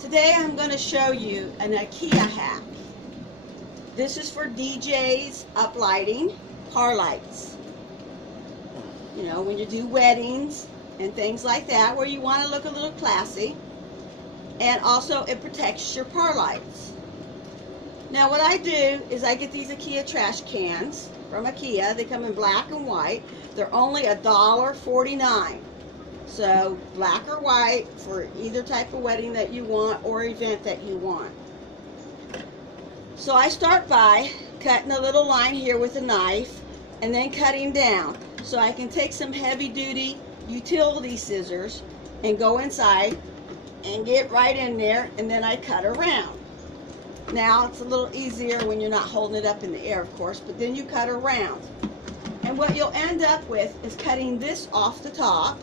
Today I'm going to show you an Ikea hack. This is for DJs, uplighting, car lights. You know, when you do weddings and things like that where you want to look a little classy. And also it protects your car lights. Now what I do is I get these Ikea trash cans from Ikea. They come in black and white. They're only $1.49. So black or white for either type of wedding that you want or event that you want. So I start by cutting a little line here with a knife and then cutting down. So I can take some heavy duty utility scissors and go inside and get right in there, and then I cut around. Now it's a little easier when you're not holding it up in the air, of course, but then you cut around. And what you'll end up with is cutting this off the top.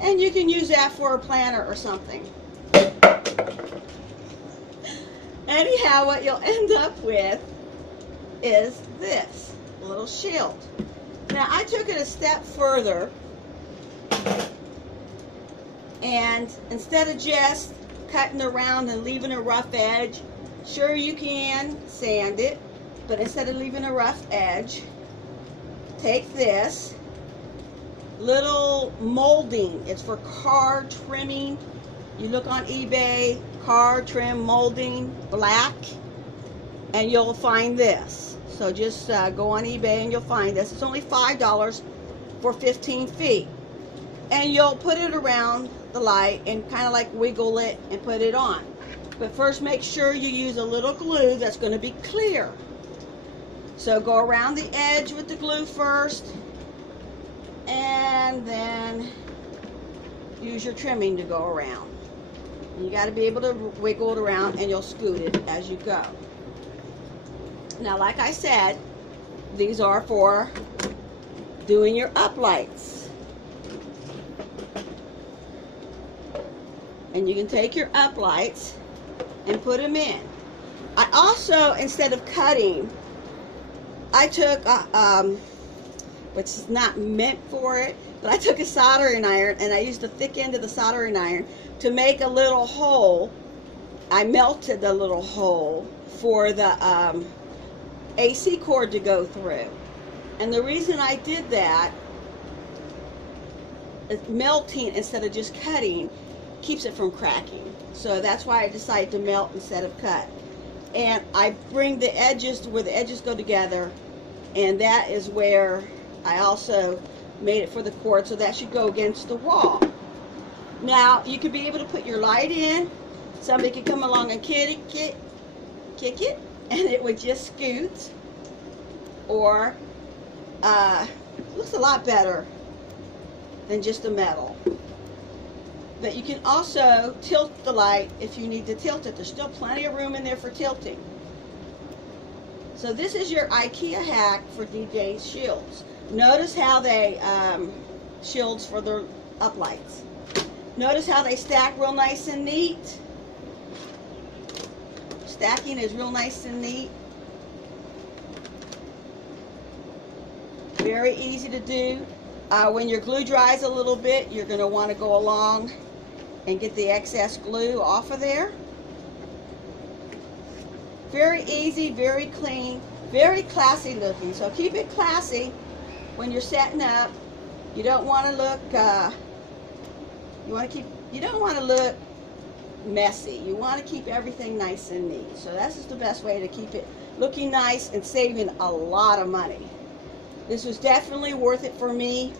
And you can use that for a planter or something. Anyhow, what you'll end up with is this little shield. Now, I took it a step further, and instead of just cutting around and leaving a rough edge, sure you can sand it, but instead of leaving a rough edge, take this little molding. It's for car trimming. You look on eBay, car trim molding, black, and you'll find this. So just go on eBay and you'll find this. It's only $5 for 15 feet. And you'll put it around the light and kind of like wiggle it and put it on. But first make sure you use a little glue that's going to be clear. So go around the edge with the glue first, and then use your trimming to go around. You got to be able to wiggle it around, and you'll scoot it as you go. Now, like I said, these are for doing your uplights. And you can take your uplights and put them in. I also, instead of cutting, I took which is not meant for it, but I took a soldering iron and I used the thick end of the soldering iron to make a little hole. I melted a little hole for the AC cord to go through. And the reason I did that is melting instead of just cutting keeps it from cracking. So that's why I decided to melt instead of cut. And I bring the edges where the edges go together, and that is where I also made it for the cord, so that should go against the wall. Now, you could be able to put your light in. Somebody could come along and kick it, and it would just scoot. Or, looks a lot better than just a metal. But you can also tilt the light if you need to tilt it. There's still plenty of room in there for tilting. So this is your Ikea hack for DJ shields. Notice how they, shields for the uplights. Notice how they stack real nice and neat. Stacking is real nice and neat. Very easy to do. When your glue dries a little bit, you're going to want to go along and get the excess glue off of there. Very easy, very clean, very classy looking. So keep it classy when you're setting up. You don't want to look you don't want to look messy. You want to keep everything nice and neat. So that's just the best way to keep it looking nice and saving a lot of money. This was definitely worth it for me,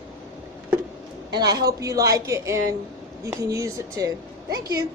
and I hope you like it and you can use it too. Thank you.